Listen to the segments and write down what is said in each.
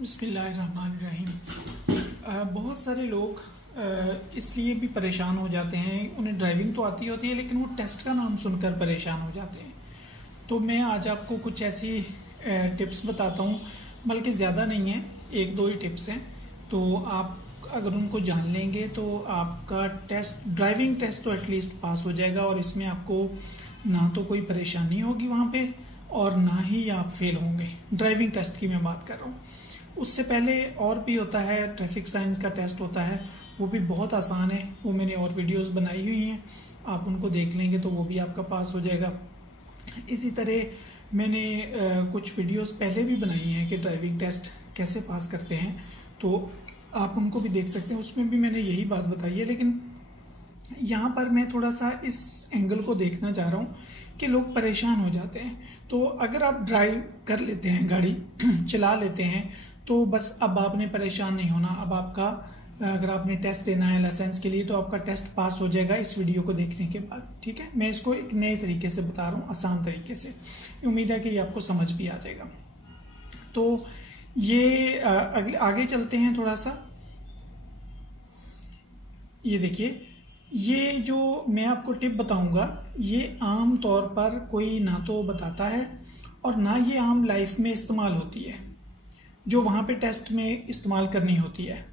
बिस्मिल्लाहिर्रहमानिर्रहीम। बहुत सारे लोग इसलिए भी परेशान हो जाते हैं, उन्हें ड्राइविंग तो आती होती है लेकिन वो टेस्ट का नाम सुनकर परेशान हो जाते हैं। तो मैं आज आपको कुछ ऐसी टिप्स बताता हूँ, बल्कि ज़्यादा नहीं है, एक दो ही टिप्स हैं। तो आप अगर उनको जान लेंगे तो आपका ड्राइविंग टेस्ट तो एटलीस्ट पास हो जाएगा, और इसमें आपको ना तो कोई परेशानी होगी वहाँ पे और ना ही आप फेल होंगे। ड्राइविंग टेस्ट की मैं बात कर रहा हूँ। उससे पहले और भी होता है, ट्रैफिक साइंस का टेस्ट होता है, वो भी बहुत आसान है। वो मैंने और वीडियोस बनाई हुई हैं, आप उनको देख लेंगे तो वो भी आपका पास हो जाएगा। इसी तरह मैंने कुछ वीडियोस पहले भी बनाई हैं कि ड्राइविंग टेस्ट कैसे पास करते हैं, तो आप उनको भी देख सकते हैं। उसमें भी मैंने यही बात बताई है, लेकिन यहाँ पर मैं थोड़ा सा इस एंगल को देखना चाह रहा हूँ कि लोग परेशान हो जाते हैं। तो अगर आप ड्राइव कर लेते हैं, गाड़ी चला लेते हैं, तो बस अब आपने परेशान नहीं होना। अब आपका अगर आपने टेस्ट देना है लाइसेंस के लिए तो आपका टेस्ट पास हो जाएगा इस वीडियो को देखने के बाद। ठीक है, मैं इसको एक नए तरीके से बता रहा हूँ, आसान तरीके से। उम्मीद है कि ये आपको समझ भी आ जाएगा। तो ये आगे चलते हैं थोड़ा सा। ये देखिए, ये जो मैं आपको टिप बताऊंगा ये आम तौर पर कोई ना तो बताता है और ना ये आम लाइफ में इस्तेमाल होती है, जो वहाँ पे टेस्ट में इस्तेमाल करनी होती है।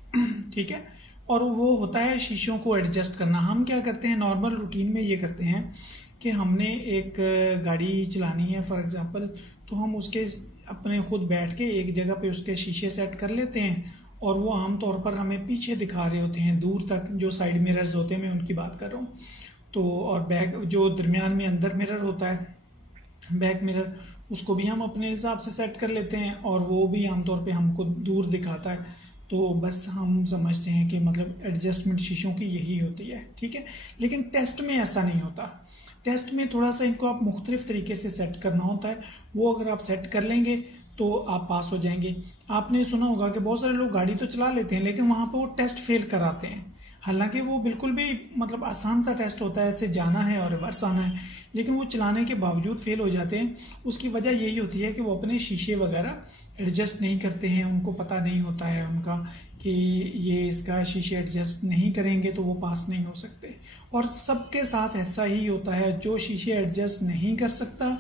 ठीक है, और वो होता है शीशों को एडजस्ट करना। हम क्या करते हैं नॉर्मल रूटीन में, ये करते हैं कि हमने एक गाड़ी चलानी है फॉर एग्जांपल, तो हम उसके अपने खुद बैठ के एक जगह पे उसके शीशे सेट कर लेते हैं, और वो आमतौर पर हमें पीछे दिखा रहे होते हैं, दूर तक जो साइड मिरर्स होते हैं, मैं उनकी बात कर रहा हूँ। तो और बैक जो दरमियान में अंदर मिरर होता है, बैक मिरर, उसको भी हम अपने हिसाब से सेट कर लेते हैं और वो भी आमतौर पे हमको दूर दिखाता है। तो बस हम समझते हैं कि मतलब एडजस्टमेंट शीशों की यही होती है। ठीक है, लेकिन टेस्ट में ऐसा नहीं होता। टेस्ट में थोड़ा सा इनको आप मुख्तलिफ तरीके से सेट करना होता है। वो अगर आप सेट कर लेंगे तो आप पास हो जाएंगे। आपने सुना होगा कि बहुत सारे लोग गाड़ी तो चला लेते हैं लेकिन वहाँ पर वो टेस्ट फेल कराते हैं। हालांकि वो बिल्कुल भी मतलब आसान सा टेस्ट होता है, ऐसे जाना है और रिवर्स आना है, लेकिन वो चलाने के बावजूद फेल हो जाते हैं। उसकी वजह यही होती है कि वो अपने शीशे वगैरह एडजस्ट नहीं करते हैं, उनको पता नहीं होता है उनका कि ये इसका शीशे एडजस्ट नहीं करेंगे तो वो पास नहीं हो सकते। और सबके साथ ऐसा ही होता है, जो शीशे एडजस्ट नहीं कर सकता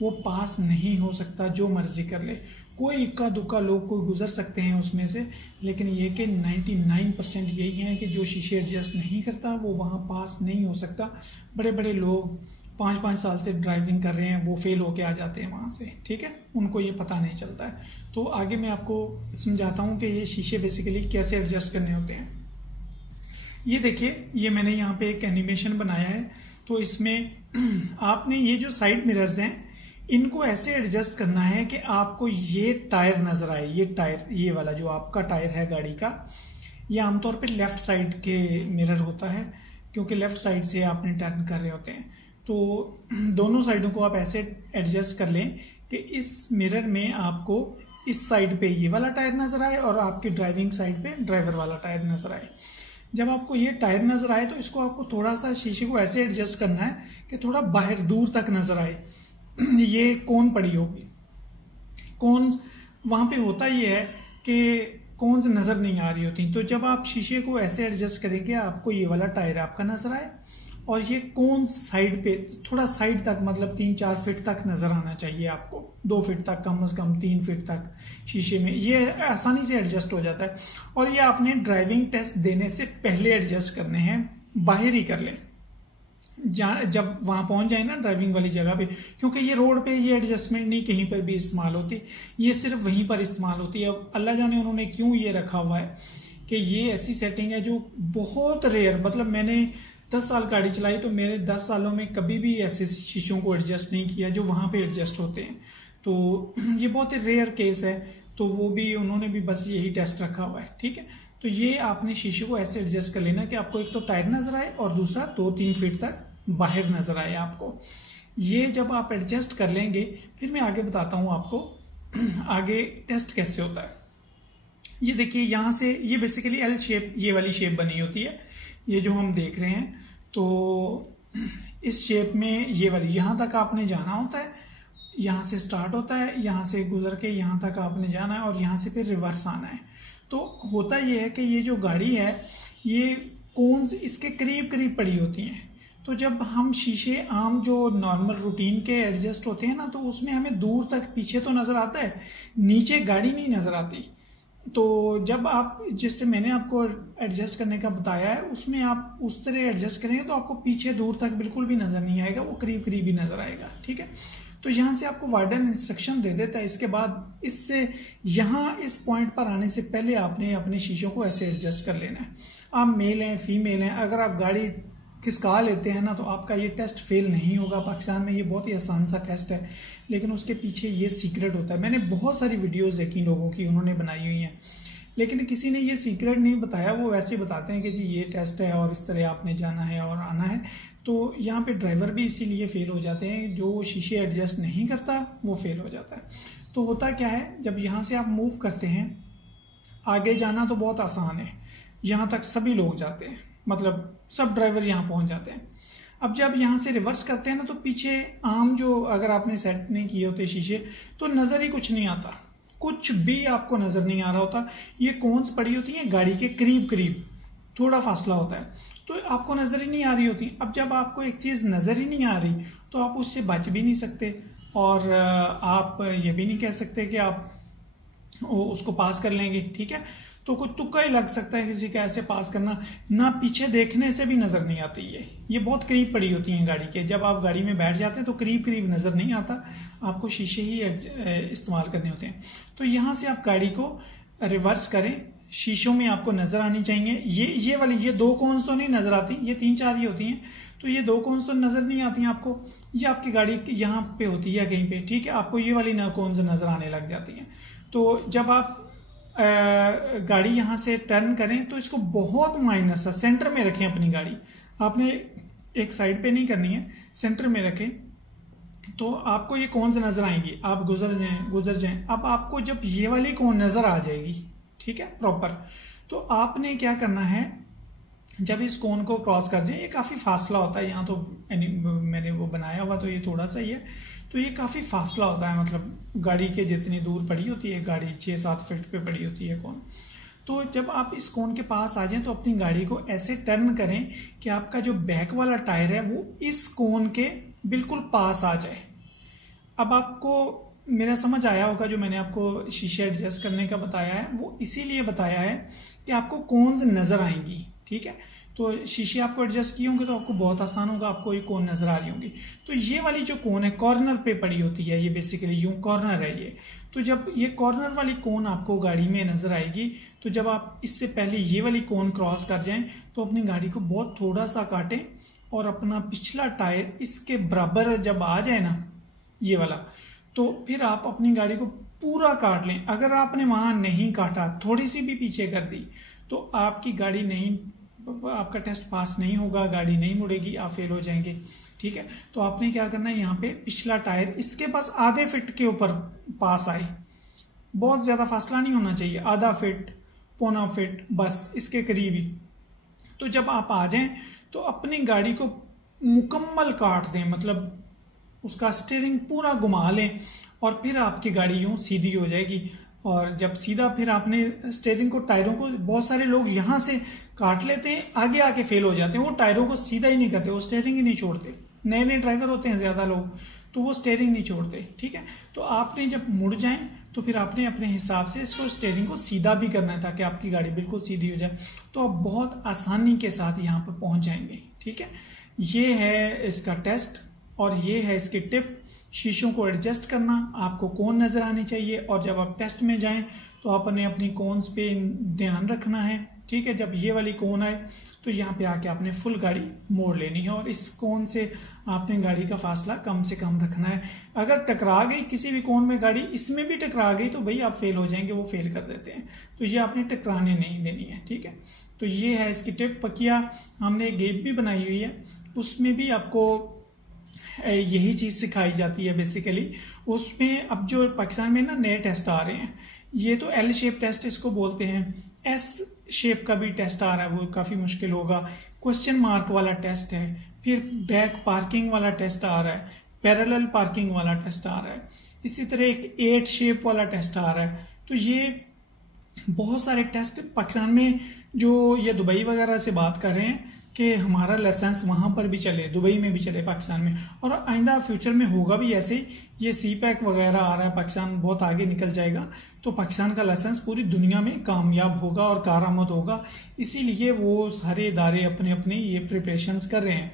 वो पास नहीं हो सकता, जो मर्जी कर ले। कोई इक्का दुक्का लोग कोई गुजर सकते हैं उसमें से, लेकिन ये कि 99% यही है कि जो शीशे एडजस्ट नहीं करता वो वहाँ पास नहीं हो सकता। बड़े बड़े लोग 5-5 साल से ड्राइविंग कर रहे हैं, वो फेल होके आ जाते हैं वहाँ से। ठीक है, उनको ये पता नहीं चलता है। तो आगे मैं आपको समझाता हूँ कि ये शीशे बेसिकली कैसे एडजस्ट करने होते हैं। ये देखिए, ये मैंने यहाँ पे एक एनिमेशन बनाया है। तो इसमें आपने ये जो साइड मिरर्स हैं इनको ऐसे एडजस्ट करना है कि आपको ये टायर नजर आए। ये टायर, ये वाला जो आपका टायर है गाड़ी का, ये आमतौर पे लेफ्ट साइड के मिरर होता है, क्योंकि लेफ्ट साइड से आपने टर्न कर रहे होते हैं। तो दोनों साइडों को आप ऐसे एडजस्ट कर लें कि इस मिरर में आपको इस साइड पे ये वाला टायर नजर आए और आपकी ड्राइविंग साइड पे ड्राइवर वाला टायर नजर आए। जब आपको ये टायर नजर आए तो इसको आपको थोड़ा सा शीशे को ऐसे एडजस्ट करना है कि थोड़ा बाहर दूर तक नजर आए। ये कौन पड़ी होगी, कौन वहां पे होता ये है कि कौन से नजर नहीं आ रही होती। तो जब आप शीशे को ऐसे एडजस्ट करेंगे आपको ये वाला टायर आपका नजर आए, और ये कौन साइड पे थोड़ा साइड तक, मतलब 3-4 फीट तक नजर आना चाहिए आपको, 2 फीट तक, कम से कम 3 फीट तक शीशे में। ये आसानी से एडजस्ट हो जाता है, और ये आपने ड्राइविंग टेस्ट देने से पहले एडजस्ट करने हैं, बाहर ही कर लें जब वहां पहुंच जाए ना ड्राइविंग वाली जगह पे, क्योंकि ये रोड पे ये एडजस्टमेंट नहीं कहीं पर भी इस्तेमाल होती, ये सिर्फ वहीं पर इस्तेमाल होती है। अब अल्लाह जाने उन्होंने क्यों ये रखा हुआ है कि ये ऐसी सेटिंग है जो बहुत रेयर, मतलब मैंने 10 साल गाड़ी चलाई तो मेरे 10 सालों में कभी भी ऐसे शीशों को एडजस्ट नहीं किया जो वहां पे एडजस्ट होते हैं। तो ये बहुत ही रेयर केस है, तो वो भी उन्होंने भी बस यही टेस्ट रखा हुआ है। ठीक है, तो ये आपने शीशे को ऐसे एडजस्ट कर लेना कि आपको एक तो टायर नजर आए और दूसरा 2-3 फीट तक बाहर नजर आए आपको। ये जब आप एडजस्ट कर लेंगे फिर मैं आगे बताता हूं आपको आगे टेस्ट कैसे होता है। ये देखिए, यहां से ये बेसिकली एल शेप, ये वाली शेप बनी होती है, ये जो हम देख रहे हैं। तो इस शेप में ये वाली यहां तक आपने जाना होता है, यहाँ से स्टार्ट होता है, यहाँ से गुजर के यहाँ तक आपने जाना है और यहाँ से फिर रिवर्स आना है। तो होता ये है कि ये जो गाड़ी है ये कोन्स इसके करीब करीब पड़ी होती हैं। तो जब हम शीशे आम जो नॉर्मल रूटीन के एडजस्ट होते हैं ना, तो उसमें हमें दूर तक पीछे तो नज़र आता है, नीचे गाड़ी नहीं नज़र आती। तो जब आप, जिससे मैंने आपको एडजस्ट करने का बताया है, उसमें आप उस तरह एडजस्ट करेंगे तो आपको पीछे दूर तक बिल्कुल भी नज़र नहीं आएगा, वो करीब करीब ही नज़र आएगा। ठीक है, तो यहाँ से आपको वार्डन इंस्ट्रक्शन दे देता है। इसके बाद इससे यहाँ इस पॉइंट पर आने से पहले आपने अपने शीशों को ऐसे एडजस्ट कर लेना है। आप मेल हैं फीमेल हैं, अगर आप गाड़ी खिसका लेते हैं ना तो आपका ये टेस्ट फेल नहीं होगा। पाकिस्तान में ये बहुत ही आसान सा टेस्ट है, लेकिन उसके पीछे ये सीक्रेट होता है। मैंने बहुत सारी वीडियोस देखी लोगों की, उन्होंने बनाई हुई हैं, लेकिन किसी ने ये सीक्रेट नहीं बताया। वो वैसे बताते हैं कि जी ये टेस्ट है और इस तरह आपने जाना है और आना है। तो यहाँ पे ड्राइवर भी इसीलिए फेल हो जाते हैं, जो शीशे एडजस्ट नहीं करता वो फेल हो जाता है। तो होता क्या है, जब यहाँ से आप मूव करते हैं, आगे जाना तो बहुत आसान है, यहाँ तक सभी लोग जाते हैं, मतलब सब ड्राइवर यहाँ पहुँच जाते हैं। अब जब यहाँ से रिवर्स करते हैं ना, तो पीछे आम जो अगर आपने सेट नहीं किए होते शीशे, तो नज़र ही कुछ नहीं आता, कुछ भी आपको नज़र नहीं आ रहा होता। ये कोन्स पड़ी होती हैं गाड़ी के करीब करीब, थोड़ा फासला होता है, तो आपको नज़र ही नहीं आ रही होती। अब जब आपको एक चीज़ नज़र ही नहीं आ रही तो आप उससे बच भी नहीं सकते, और आप ये भी नहीं कह सकते कि आप उसको पास कर लेंगे। ठीक है, तो कुछ तुक्का ही लग सकता है किसी का ऐसे पास करना, ना पीछे देखने से भी नज़र नहीं आती। ये बहुत करीब पड़ी होती हैं गाड़ी के। जब आप गाड़ी में बैठ जाते हैं तो करीब करीब नज़र नहीं आता, आपको शीशे ही इस्तेमाल करने होते हैं। तो यहाँ से आप गाड़ी को रिवर्स करें, शीशों में आपको नज़र आनी चाहिए। ये वाली ये दो कोन्स तो नहीं नज़र आती, ये 3-4 ही होती हैं, तो ये दो कोन्स तो नज़र नहीं आती हैं आपको। ये आपकी गाड़ी यहाँ पे होती है कहीं पे, ठीक है, आपको ये वाली कोन्स नज़र आने लग जाती हैं। तो जब आप गाड़ी यहाँ से टर्न करें तो इसको बहुत माइनर सा सेंटर में रखें अपनी गाड़ी। आपने एक साइड पे नहीं करनी है, सेंटर में रखें, तो आपको ये कोन्स नजर आएंगी। आप गुजर जाएं। अब आपको जब ये वाली कोन नजर आ जाएगी, ठीक है, प्रॉपर, तो आपने क्या करना है, जब इस कोन को क्रॉस कर जाए, ये काफ़ी फासला होता है, यहाँ तो मैंने वो बनाया हुआ तो ये थोड़ा सा ही है, तो ये काफ़ी फासला होता है, मतलब गाड़ी के जितनी दूर पड़ी होती है, गाड़ी 6-7 फीट पे पड़ी होती है कोन। तो जब आप इस कोन के पास आ जाएं तो अपनी गाड़ी को ऐसे टर्न करें कि आपका जो बैक वाला टायर है वो इस कोन के बिल्कुल पास आ जाए। अब आपको मेरा समझ आया होगा, जो मैंने आपको शीशे एडजस्ट करने का बताया है वो इसीलिए बताया है कि आपको कोन्स नज़र आएंगी। ठीक है, तो शीशे आपको एडजस्ट किए होंगे तो आपको बहुत आसान होगा, आपको ये कोन नजर आ रही होंगी। तो ये वाली जो कोन है कॉर्नर पे पड़ी होती है, ये बेसिकली यूं कॉर्नर है ये। तो जब ये कॉर्नर वाली कोन आपको गाड़ी में नजर आएगी, तो जब आप इससे पहले ये वाली कोन क्रॉस कर जाएं तो अपनी गाड़ी को बहुत थोड़ा सा काटें और अपना पिछला टायर इसके बराबर जब आ जाए ना ये वाला, तो फिर आप अपनी गाड़ी को पूरा काट लें। अगर आपने वहां नहीं काटा, थोड़ी सी भी पीछे कर दी, तो आपकी गाड़ी नहीं, आपका टेस्ट पास नहीं होगा, गाड़ी नहीं मुड़ेगी, आप फेल हो जाएंगे। ठीक है, तो आपने क्या करना है, यहाँ पे पिछला टायर इसके पास आधे फीट के ऊपर पास आए, बहुत ज्यादा फासला नहीं होना चाहिए, आधा फीट, पौना फीट, बस इसके करीब ही। तो जब आप आ जाएं तो अपनी गाड़ी को मुकम्मल काट दें, मतलब उसका स्टीयरिंग पूरा घुमा लें और फिर आपकी गाड़ी यूं सीधी हो जाएगी। और जब सीधा, फिर आपने स्टीयरिंग को, टायरों को, बहुत सारे लोग यहाँ से काट लेते हैं, आगे आके फेल हो जाते हैं, वो टायरों को सीधा ही नहीं करते, वो स्टीयरिंग ही नहीं छोड़ते। नए नए ड्राइवर होते हैं ज्यादा लोग, तो वो स्टीयरिंग नहीं छोड़ते। ठीक है, तो आपने जब मुड़ जाएं तो फिर आपने अपने हिसाब से इसको स्टीयरिंग को सीधा भी करना है ताकि आपकी गाड़ी बिल्कुल सीधी हो जाए, तो आप बहुत आसानी के साथ यहाँ पर पहुंच जाएंगे। ठीक है, ये है इसका टेस्ट और ये है इसकी टिप। शीशों को एडजस्ट करना, आपको कोन नजर आनी चाहिए, और जब आप टेस्ट में जाएं तो आपने अपनी कोन्स पे ध्यान रखना है। ठीक है, जब ये वाली कोन आए तो यहाँ पे आके आपने फुल गाड़ी मोड़ लेनी है, और इस कोन से आपने गाड़ी का फासला कम से कम रखना है। अगर टकरा गई किसी भी कोन में गाड़ी, इसमें भी टकरा गई तो भाई आप फेल हो जाएंगे, वो फेल कर देते हैं, तो ये आपने टकराने नहीं देनी है। ठीक है, तो ये है इसकी टिप। पकिया हमने एक गेम भी बनाई हुई है, उसमें भी आपको यही चीज सिखाई जाती है बेसिकली। उसमें अब जो पाकिस्तान में ना नए टेस्ट आ रहे हैं, ये तो एल शेप टेस्ट इसको बोलते हैं, एस शेप का भी टेस्ट आ रहा है, वो काफी मुश्किल होगा। क्वेश्चन मार्क वाला टेस्ट है, फिर बैक पार्किंग वाला टेस्ट आ रहा है, पैरेलल पार्किंग वाला टेस्ट आ रहा है, इसी तरह एक 8 शेप वाला टेस्ट आ रहा है। तो ये बहुत सारे टेस्ट पाकिस्तान में, जो ये दुबई वगैरह से बात कर रहे हैं कि हमारा लाइसेंस वहां पर भी चले, दुबई में भी चले, पाकिस्तान में, और आइंदा फ्यूचर में होगा भी ऐसे ही। ये CPEC वगैरह आ रहा है, पाकिस्तान बहुत आगे निकल जाएगा, तो पाकिस्तान का लाइसेंस पूरी दुनिया में कामयाब होगा और कारआमद होगा। इसीलिए वो सारे इदारे अपने अपने ये प्रिपरेशंस कर रहे हैं।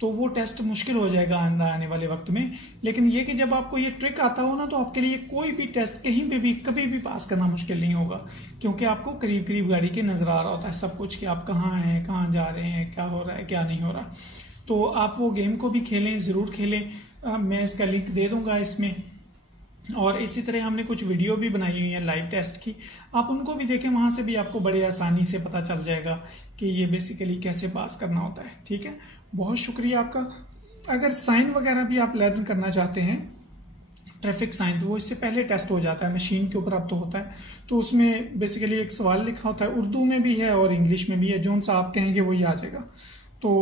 तो वो टेस्ट मुश्किल हो जाएगा आने वाले वक्त में। लेकिन ये कि जब आपको ये ट्रिक आता हो ना, तो आपके लिए कोई भी टेस्ट कहीं पे भी कभी भी पास करना मुश्किल नहीं होगा, क्योंकि आपको करीब करीब गाड़ी के नजर आ रहा होता है सब कुछ कि आप कहाँ हैं, कहाँ जा रहे हैं, क्या हो रहा है, क्या नहीं हो रहा। तो आप वो गेम को भी खेलें, ज़रूर खेलें। मैं इसका लिंक दे दूंगा इसमें, और इसी तरह हमने कुछ वीडियो भी बनाई हुई है लाइव टेस्ट की, आप उनको भी देखें, वहां से भी आपको बड़े आसानी से पता चल जाएगा कि ये बेसिकली कैसे पास करना होता है। ठीक है, बहुत शुक्रिया आपका। अगर साइन वगैरह भी आप लर्न करना चाहते हैं, ट्रैफिक साइंस, वो इससे पहले टेस्ट हो जाता है, मशीन के ऊपर अब तो होता है। तो उसमें बेसिकली एक सवाल लिखा होता है, उर्दू में भी है और इंग्लिश में भी है, जो सा आप कहेंगे वही आ जाएगा। तो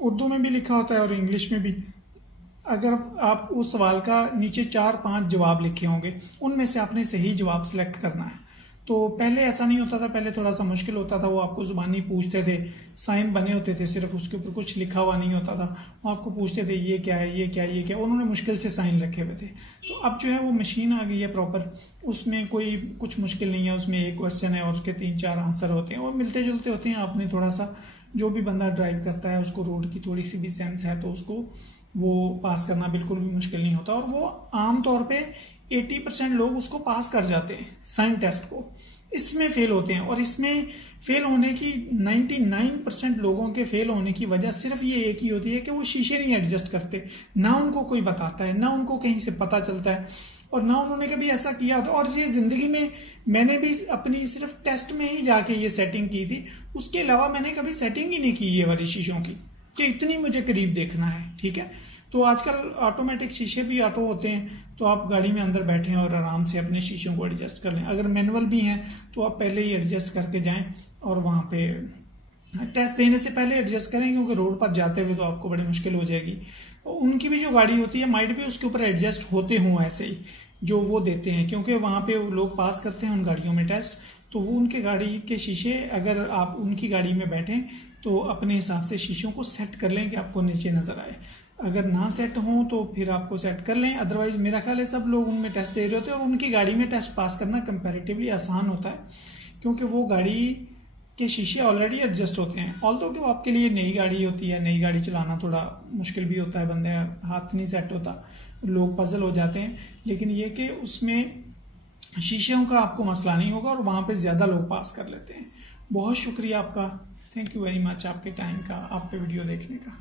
उर्दू में भी लिखा होता है और इंग्लिश में भी। अगर आप उस सवाल का नीचे 4-5 जवाब लिखे होंगे, उनमें से आपने सही जवाब सिलेक्ट करना है। तो पहले ऐसा नहीं होता था, पहले थोड़ा सा मुश्किल होता था, वो आपको जुबानी पूछते थे, साइन बने होते थे, सिर्फ उसके ऊपर कुछ लिखा हुआ नहीं होता था, वो आपको पूछते थे ये क्या है, ये क्या है, ये क्या है, उन्होंने मुश्किल से साइन रखे हुए थे। तो अब जो है वो मशीन आ गई है प्रॉपर, उसमें कोई कुछ मुश्किल नहीं है, उसमें एक क्वेश्चन है और उसके 3-4 आंसर होते हैं, और मिलते जुलते होते हैं। आपने थोड़ा सा, जो भी बंदा ड्राइव करता है उसको रोड की थोड़ी सी भी सेंस है, तो उसको वो पास करना बिल्कुल भी मुश्किल नहीं होता। और वो आमतौर पे 80% लोग उसको पास कर जाते हैं साइन टेस्ट को। इसमें फेल होते हैं, और इसमें फेल होने की 99% लोगों के फेल होने की वजह सिर्फ ये एक ही होती है कि वो शीशे नहीं एडजस्ट करते, ना उनको कोई बताता है, ना उनको कहीं से पता चलता है, और ना उन्होंने कभी ऐसा किया। और ये जिंदगी में मैंने भी अपनी सिर्फ टेस्ट में ही जाके ये सेटिंग की थी, उसके अलावा मैंने कभी सेटिंग ही नहीं की ये वाली शीशों की, कि इतनी मुझे करीब देखना है। ठीक है, तो आजकल ऑटोमेटिक शीशे भी ऑटो होते हैं, तो आप गाड़ी में अंदर बैठें और आराम से अपने शीशों को एडजस्ट कर लें। अगर मैनुअल भी हैं तो आप पहले ही एडजस्ट करके जाएं, और वहां पे टेस्ट देने से पहले एडजस्ट करें, क्योंकि रोड पर जाते हुए तो आपको बड़ी मुश्किल हो जाएगी। तो उनकी भी जो गाड़ी होती है माइट भी उसके ऊपर एडजस्ट होते हों ऐसे ही, जो वो देते हैं, क्योंकि वहां पे लोग पास करते हैं उन गाड़ियों में टेस्ट। तो वो उनके गाड़ी के शीशे, अगर आप उनकी गाड़ी में बैठें तो अपने हिसाब से शीशों को सेट कर लें कि आपको नीचे नजर आए। अगर ना सेट हो तो फिर आपको सेट कर लें, अदरवाइज मेरा ख्याल है सब लोग उनमें टेस्ट दे रहे होते हैं, और उनकी गाड़ी में टेस्ट पास करना कंपैरेटिवली आसान होता है, क्योंकि वो गाड़ी के शीशे ऑलरेडी एडजस्ट होते हैं। ऑल्दो कि वो आपके लिए नई गाड़ी होती है, नई गाड़ी चलाना थोड़ा मुश्किल भी होता है, बंदे हाथ नहीं सेट होता, लोग पजल हो जाते हैं। लेकिन ये कि उसमें शीशों का आपको मसला नहीं होगा, और वहां पे ज्यादा लोग पास कर लेते हैं। बहुत शुक्रिया आपका, थैंक यू वेरी मच आपके टाइम का, आपके वीडियो देखने का।